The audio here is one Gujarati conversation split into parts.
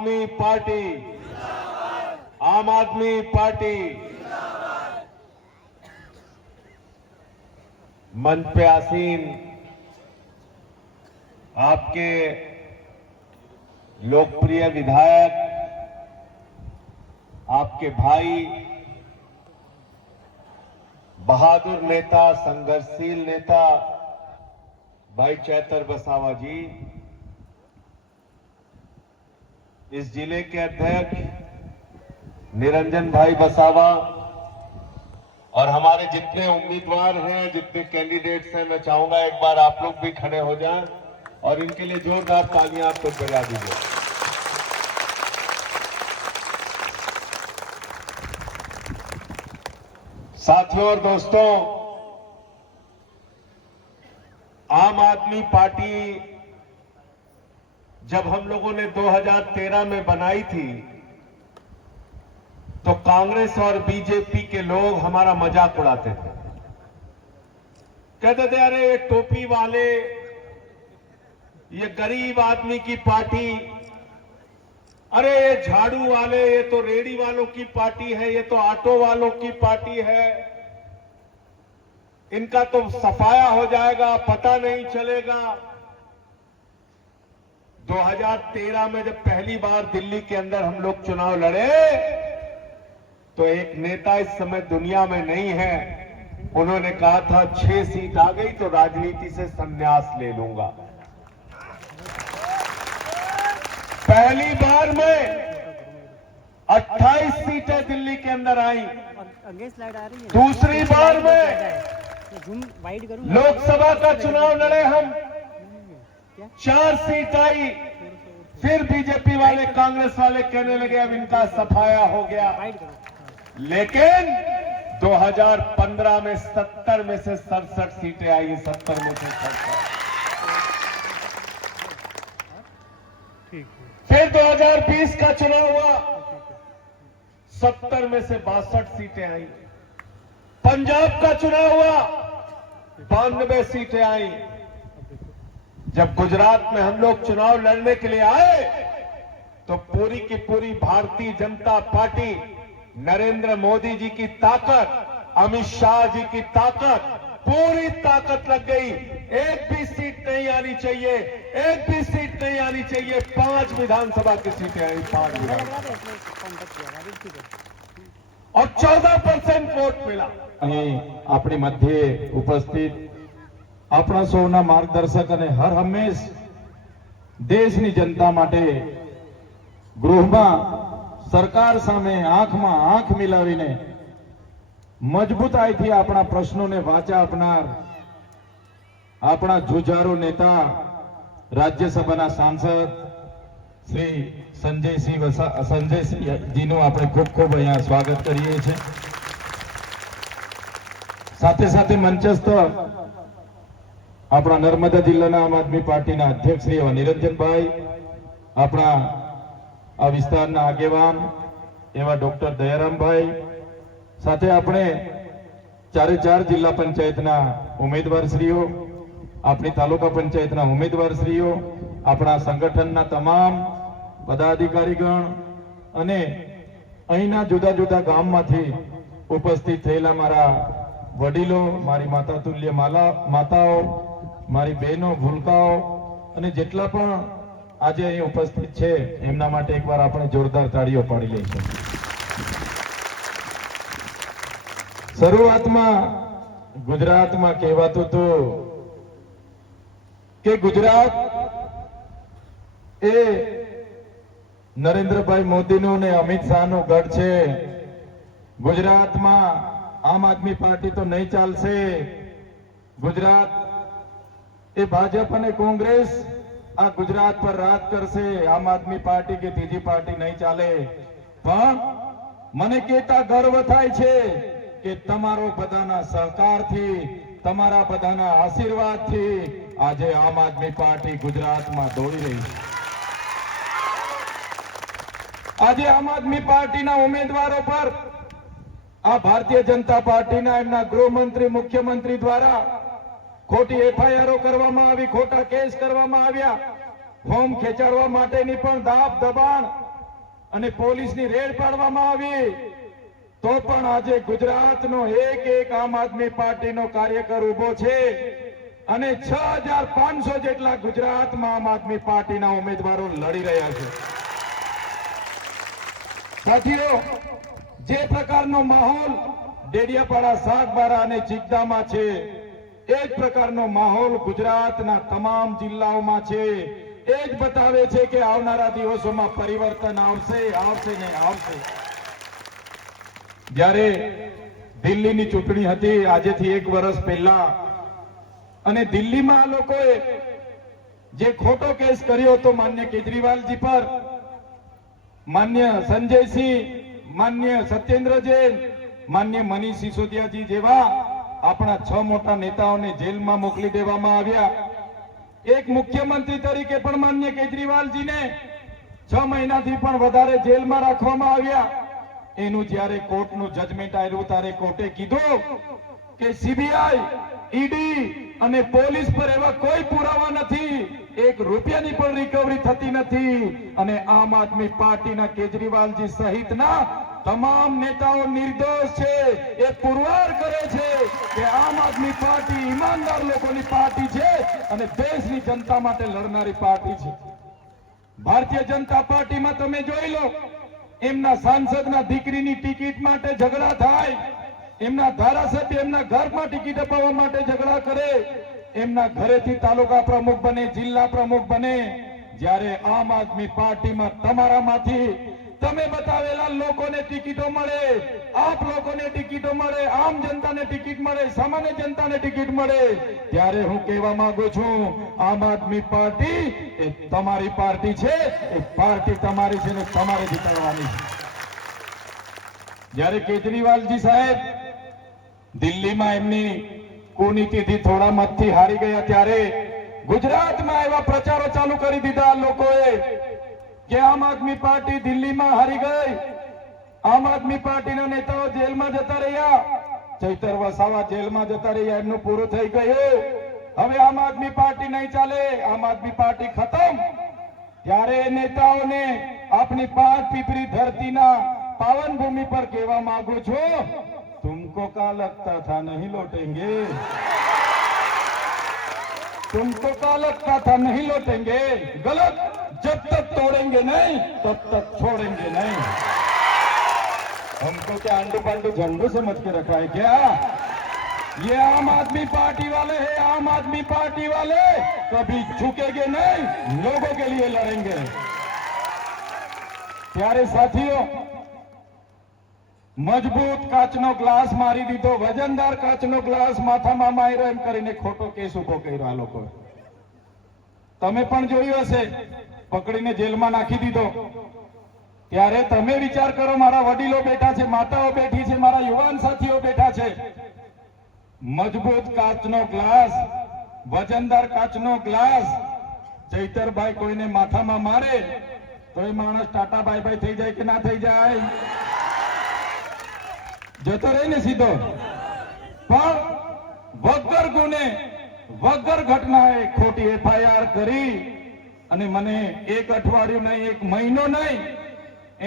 आदमी पार्टी, आम आदमी पार्टी। मंच पे आसीन आपके लोकप्रिय विधायक, आपके भाई, बहादुर नेता, संघर्षशील नेता भाई चैतर बसावा जी, इस जिले के अध्यक्ष निरंजन भाई बसावा और हमारे जितने उम्मीदवार हैं, जितने कैंडिडेट्स हैं, मैं चाहूंगा एक बार आप लोग भी खड़े हो जाएं और इनके लिए जोरदार तालियां आप लोग बजा दीजिए। साथियों और दोस्तों, आम आदमी पार्टी जब हम लोगों ने 2013 में बनाई थी तो कांग्रेस और बीजेपी के लोग हमारा मजाक उड़ाते थे, कहते थे अरे ये टोपी वाले, ये गरीब आदमी की पार्टी, अरे ये झाड़ू वाले, ये तो रेडी वालों की पार्टी है, ये तो ऑटो वालों की पार्टी है, इनका तो सफाया हो जाएगा, पता नहीं चलेगा। 2013 में जब पहली बार दिल्ली के अंदर हम लोग चुनाव लड़े तो एक नेता इस समय दुनिया में नहीं है, उन्होंने कहा था 6 सीट आ गई तो राजनीति से संन्यास ले लूंगा। पहली बार में 28 सीटें दिल्ली के अंदर आई। दूसरी बार में लोकसभा का चुनाव लड़े हम, 4 सीट आई। फिर बीजेपी वाले, कांग्रेस वाले कहने लगे अब इनका सफाया हो गया। लेकिन 2015 में 70 में से 67 सीटें आई, 70 में से 67। फिर 2020 का चुनाव हुआ, 70 में से 62 सीटें आई। पंजाब का चुनाव हुआ, 92 सीटें आई। जब गुजरात में हम लोग चुनाव लड़ने के लिए आए तो पूरी की पूरी भारतीय जनता पार्टी, नरेंद्र मोदी जी की ताकत, अमित शाह जी की ताकत, पूरी ताकत लग गई। एक भी सीट नहीं आनी चाहिए, एक भी सीट नहीं आनी चाहिए। 5 विधानसभा की सीटें आई, 5 विधानसभा और 14% वोट मिला। अपनी मध्य उपस्थित अपना सौना मार्गदर्शक અને હર હંમેશ દેશની જનતા માટે ગૃહમાં સરકાર સામે આંખમાં આંખ મિલાવીને મજબૂતાઈથી આપણા પ્રશ્નોને વાચા આપનાર આપણા જુજારો નેતા રાજ્યસભાના સાંસદ શ્રી સંજયસિંહજીનું આપણે ખૂબ ખૂબ અહીંયા સ્વાગત કરીએ છીએ। સાથે સાથે મંચસ્થ अपना नर्मदा जिल्लाना आम आदमी पार्टीना अध्यक्ष श्री एवा निरंजनभाई, अपना आ विस्तारना आगेवान एवा डॉक्टर दयारामभाई, साथे अपने 4 जिल्ला पंचायतना उम्मीदवारश्रीओ, अपनी तालुका पंचायतना उम्मीदवारश्रीओ, अपना संगठनना तमाम पदाधिकारीगण अने अहींना जुदा जुदा गाममांथी उपस्थित थयेला मारा वडीलो, मारी माता तुल्य माताओ, मारी बहनों, भूलकाओ અને જેટલા પણ આજે અહીં ઉપસ્થિત છે એમના માટે એકવાર આપણે જોરદાર તાળીઓ પાડી લઈશું। શરૂઆતમાં ગુજરાતમાં કહેવાતું હતું કે ગુજરાત એ નરેન્દ્રભાઈ મોદીનું ને અમિત શાહનું ગઢ છે। ગુજરાતમાં આમ આદમી પાર્ટી તો નહીં ચાલશે, ગુજરાત એ ભાજપ અને કોંગ્રેસ આ ગુજરાત પર રાજ કરશે, આમ આદમી પાર્ટી કે ત્રીજી પાર્ટી નહીં ચાલે। પણ મને કહેતા ગર્વ થાય છે કે તમારો બધાના સહકારથી, તમારા બધાના આશીર્વાદથી આજે આમ આદમી પાર્ટી ગુજરાતમાં દોડી રહી છે। આજે આમ આદમી પાર્ટીના ઉમેદવારો પર આ ભારતીય जनता પાર્ટીના એમના ગૃહમંત્રી, મુખ્યમંત્રી દ્વારા खोटी एफआईआर करवामां आवी, खोटा केस करवामां आव्या, फॉर्म खेचाड़वा माटेनी पण दाब दबाण અને પોલીસની રેડ પાડવામાં આવી, તો પણ આજે ગુજરાતનો એક આમ આદમી પાર્ટીનો કાર્યકર ઉભો છે અને 6500 જેટલા ગુજરાતમાં આમ આદમી પાર્ટીના ઉમેદવારો લડી રહ્યા છે. સાથીઓ, જે પ્રકારનો માહોલ ડેડિયાપાડા, સાગબારા અને ચિકદામાં છે, એ જ પ્રકારનો માહોલ ગુજરાતના તમામ જિલ્લાઓમાં છે. એ જ બતાવે છે કે આવનારા દિવસોમાં પરિવર્તન આવશે ને આવશે. જ્યારે દિલ્હીની ચૂંટણી હતી આજેથી 1 વર્ષ પહેલા, અને દિલ્હીમાં આ લોકોએ જે ખોટો કેસ કર્યો હતો માન્ય કેજરીવાલજી પર, માન્ય સંજયસિંહ, માન્ય સત્યેન્દ્ર જૈન, માન્ય મનીષ સિસોદિયાજી જેવા આપણા 6 મોટા નેતાઓને જેલમાં મોકલી દેવામાં આવ્યા. એક મુખ્યમંત્રી તરીકે પણ માન્ય કેજરીવાલજીને 6 મહિનાથી પણ વધારે જેલમાં રાખવામાં આવ્યા. એનું જ્યારે કોર્ટનું જજમેન્ટ આવ્યું ત્યારે કોર્ટે કીધું કે સીબીઆઈ, ઈડી અને પોલીસ પર એવા કોઈ પુરાવા નથી, 1 રૂપિયાની પણ રિકવરી થતી નથી, અને આમ આદમી પાર્ટીના કેજરીવાલજી સહિતના તમામ નેતાઓ નિર્દોષ છે. એ પુરવાર કરે છે કે આમ આદમી પાર્ટી ઈમાનદાર લોકોની પાર્ટી છે અને દેશની જનતા માટે લડનારી પાર્ટી છે. ભારતીય જનતા પાર્ટીમાં તમે જોઈ લો, એમના સાંસદના દીકરીની ટિકિટ માટે ઝઘડા થાય, એમના ધારાસભ્ય એમના ઘરમાં ટિકિટ અપાવવા માટે ઝઘડા કરે, એમના ઘરેથી તાલુકા પ્રમુખ બને, જિલ્લા પ્રમુખ બને. જ્યારે આમ આદમી પાર્ટીમાં તમારામાંથી તમે બતાવેલા લોકોને ટિકિટો મળે, આપ લોકોને ટિકિટો મળે, આમ જનતાને ટિકિટ મળે, સામાન્ય જનતાને ટિકિટ મળે, ત્યારે હું કહેવા માંગુ છું, આમ આદમી પાર્ટી એ તમારી પાર્ટી છે, એ પાર્ટી તમારી છે ને તમારે જીતવાની છે. જ્યારે કેજરીવાલજી સાહેબ દિલ્હીમાં એમની કુનીતિથી થોડા મતથી હારી ગયા, ત્યારે ગુજરાતમાં એવા પ્રચારો ચાલુ કરી દીધા લોકોએ કે આમ આદમી પાર્ટી દિલ્હીમાં હારી ગઈ, આમ આદમી પાર્ટીના નેતાઓ જેલમાં જતા રહ્યા, ચૈતર વસાવા જેલમાં જતા રહ્યા, એમનું પૂરું થઈ ગયું, હવે આમ આદમી પાર્ટી નહીં ચાલે, આમ આદમી પાર્ટી ખતમ. ત્યારે નેતાઓને આપની 5 પીપરી ધરતીના पावन भूमि पर कहवा मांगू छो, तुमको क्या लगता था नहीं लौटेंगे, तुमको क्या लगता था नहीं लौटेंगे, गलत. जब तक तोड़ेंगे नहीं तब तक छोड़ेंगे नहीं. हमको क्या अंडू पंडू झंडू समझ के रखा है क्या? ये आम आदमी पार्टी वाले हैं, आम आदमी पार्टी वाले कभी झुकेंगे नहीं, लोगों के लिए लड़ेंगे. प्यारे साथियों, મજબૂત કાચનો ગ્લાસ મારી દીધો, વજનદાર કાચનો ગ્લાસ માથામાં માર્યો એમ કરીને ખોટો કેસ ઉભો કર્યો આ લોકો. તમે પણ જોયું હશે, પકડીને જેલમાં નાખી દીધો. ત્યારે તમે વિચાર કરો, મારા વડીલો બેઠા છે, માતાઓ બેઠી છે, મારા યુવાન સાથીઓ બેઠા છે. મજબૂત કાચનો ગ્લાસ, વજનદાર કાચનો ગ્લાસ, ચૈતરભાઈ કોઈને માથામાં મારે તો એ માણસ ટાટા બાય બાય થઈ જાય કે ના થઈ જાય? જતો રહે ને સીધો. પણ વગર ગુને, વગર ઘટનાએ ખોટી એફઆઈઆર કરી અને મને 1 અઠવાડિયું નહીં, 1 મહિનો નહીં,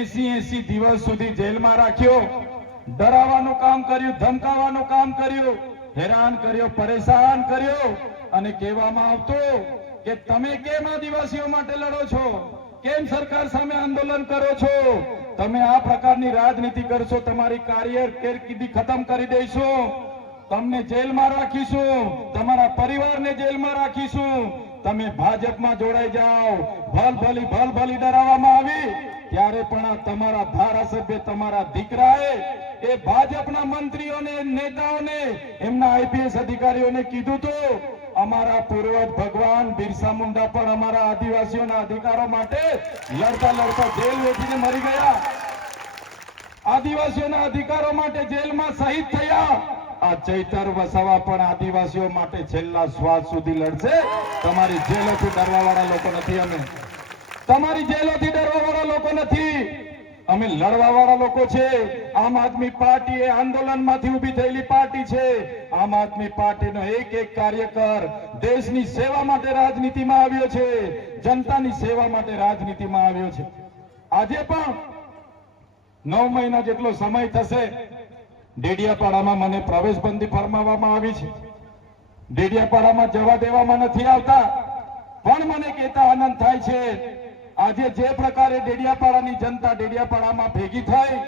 80 દિવસ સુધી જેલમાં રાખ્યો. ડરાવવાનું કામ કર્યું, ધમકાવવાનું કામ કર્યું, હેરાન કર્યો, પરેશાન કર્યો, અને કહેવામાં આવતું કે તમે કેમ આદિવાસીઓ માટે લડો છો, કેમ સરકાર સામે આંદોલન કરો છો, તમે આ પ્રકારની રાજનીતિ કરશો, તમારી કારકિર્દી ખતમ કરી દઈશું, તમને જેલમાં રાખીશું, તમારા પરિવારને જેલમાં રાખીશું, તમે ભાજપમાં જોડાઈ જાઓ. ભલભલી ડરાવવામાં આવી. ત્યારે પણ આ તમારા ધારાસભ્ય, તમારા દીકરાએ એ ભાજપના મંત્રીઓને, નેતાઓને, એમના આઈપીએસ અધિકારીઓને કીધું હતું, અમારા પૂર્વજ ભગવાન બિરસા મુંડા પણ અમારા આદિવાસીઓના અધિકારો માટે લડતા લડતા જેલ વેઠીને મરી ગયા. આદિવાસીઓના અધિકારો માટે જેલમાં શહીદ થયા. આ ચૈતર વસાવા પણ આદિવાસીઓ માટે છેલ્લા શ્વાસ સુધી લડશે. તમારી જેલોથી ડરવા વાળા લોકો નથી અમે, તમારી જેલોથી ડરવા વાળા લોકો નથી, અમે લડવા વાળા લોકો છે. આમ આદમી પાર્ટી એ આંદોલનમાંથી ઊભી થયેલી પાર્ટી છે. આમ આદમી પાર્ટીનો એક કાર્યકર દેશની સેવા માટે રાજનીતિમાં આવ્યો છે, જનતાની સેવા માટે રાજનીતિમાં આવ્યો છે. આજે પણ 9 મહિના જેટલો સમય થશે ડેડિયાપાડામાં મને પ્રવેશબંધી ફરમાવવામાં આવી છે. ડેડિયાપાડામાં જવા દેવામાં નથી આવતા. પણ મને કહેતા આનંદ થાય છે આજે જે પ્રકારે ડેડિયાપાડાની જનતા ડેડિયાપાડામાં ભેગી થઈ,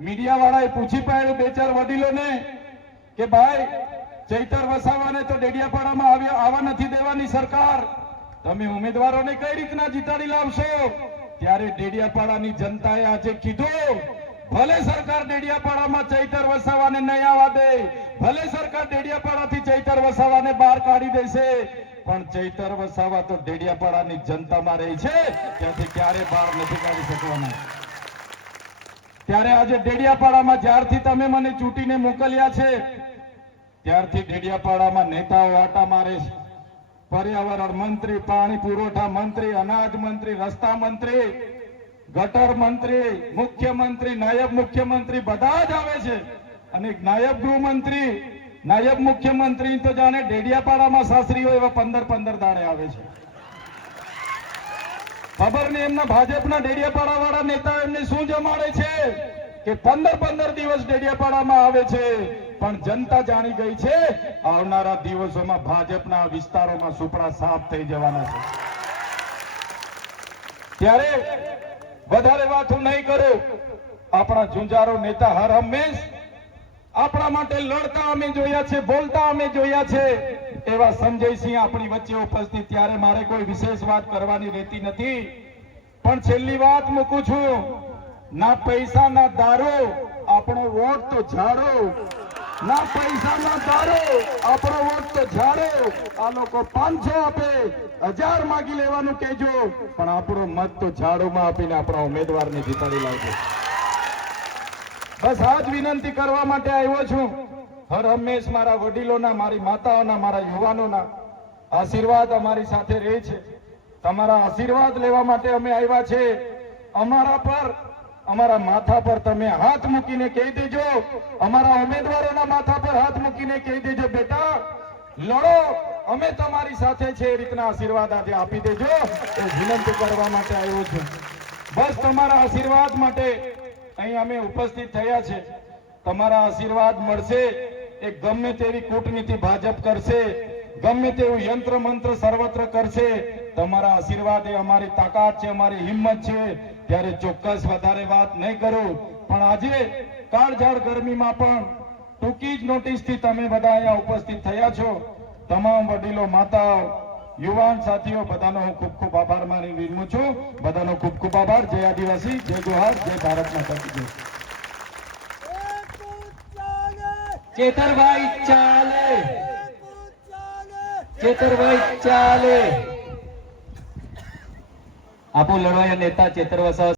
મીડિયા વાળાએ પૂછી પાડ્યું 2-4 વડીલોને કે ભાઈ ચૈતર વસાવાને તો ડેડિયાપાડામાં આવવા નથી દેવાની સરકાર, તમે ઉમેદવારોને કઈ રીતના જીતાડી લાવશો? ત્યારે ડેડિયાપાડાની જનતાએ આજે કીધું ભલે સરકાર ડેડિયાપાડામાં ચૈતર વસાવાને નહીં આવવા દે, ભલે સરકાર ડેડિયાપાડાથી ચૈતર વસાવાને બહાર કાઢી દેશે, પણ ચૈતર વસાવા તો ડેડિયાપાડાની જનતામાં રહી છે, ત્યાંથી ક્યારે બહાર નથી કાઢી શકવાના. ત્યારે આજે ડેડિયાપાડામાં જ્યારથી તમે મને ચૂંટીને મોકલ્યા છે ત્યારથી ડેડિયાપાડામાં નેતાઓ આટા મારે છે. પર્યાવરણ મંત્રી, પાણી પુરવઠા મંત્રી, અનાજ મંત્રી, રસ્તા મંત્રી, ગટર મંત્રી, મુખ્યમંત્રી, નાયબ મુખ્યમંત્રી બધા જ આવે છે. અને નાયબ ગૃહમંત્રી, નાયબ મુખ્યમંત્રી તો જાણે ડેડિયાપાડામાં સાસરી હોય એવા 15 દાડે આવે છે. ખબર નહીં એમના ભાજપના ડેડિયાપાડા વાળા નેતાઓ એમને શું જમાડે છે કે 15 દિવસ ડેડિયાપાડામાં આવે છે. પણ જનતા જાણી ગઈ છે આવનારા દિવસોમાં ભાજપના વિસ્તારોમાં સુપડા સાફ થઈ જવાના છે. ત્યારે વધારે વાત હું નહીં કરું. આપણા ઝુંઝારો નેતા હર હંમેશ આપણા માટે લડતા અમે જોયા છે, બોલતા અમે જોયા છે એવા સંજયસિંહ આપણી વચ્ચે ઉપસ્થિત. ત્યારે મારે કોઈ વિશેષ વાત કરવાની રહેતી નથી, પણ છેલ્લી વાત મૂકું છું. ના પૈસા ના દારૂ, આપણો વોટ તો ઝાડો. ના પૈસા ના દારૂ, આપણો વોટ તો ઝાડો. આ લોકો 500 આપે, 1000 માંગી લેવાનું કહેજો, પણ આપણો મત તો ઝાડોમાં આપીને આપણા ઉમેદવારને જીતાડી લાવજો. બસ આ જ વિનંતી કરવા માટે આવ્યો છું. હર હંમેશ મારા વડીલોના, મારી માતાઓના, મારા યુવાનોના આશીર્વાદ અમારી સાથે રહે છે. તમારા આશીર્વાદ લેવા માટે અમે આવ્યા છે. અમારા પર, અમારા માથા પર તમે હાથ મૂકીને કહી દેજો, અમારા ઉમેદવારોના માથા પર હાથ મૂકીને કહી દેજો બેટા લડો, અમે તમારી સાથે છે. એ રીતના આશીર્વાદ આજે આપી દેજો એ વિનંતી કરવા માટે આવ્યો છું. બસ તમારા આશીર્વાદ માટે અહીં અમે ઉપસ્થિત થયા છે. તમારા આશીર્વાદ મળશે એ ગમે તેવી કૂટનીતિ ભાજપ કરશે, ગમે તેવું યંત્ર મંત્ર સર્વત્ર કરશે, તમારા આશીર્વાદ એ અમારી તાકાત છે, અમારી હિંમત છે. ત્યારે ચોક્કસ વધારે વાત નહીં કરું, પણ આજે કાળઝાળ ગરમીમાં પણ ટૂંકી જ નોટિસથી તમે બધા અહીંયા ઉપસ્થિત થયા છો. તમામ વડીલો, માતાઓ, યુવાન સાથીઓ બધાનો હું ખૂબ ખૂબ આભાર માની વિનમું છું. બધાનો ખૂબ ખૂબ આભાર. જય આદિવાસી, જય જોહાર, જય ભારત માતા કી જય. ચેતરભાઈ ચાલે, ચેતરભાઈ ચાલે. આપો લડવાયા નેતા ચેતર વસાવા.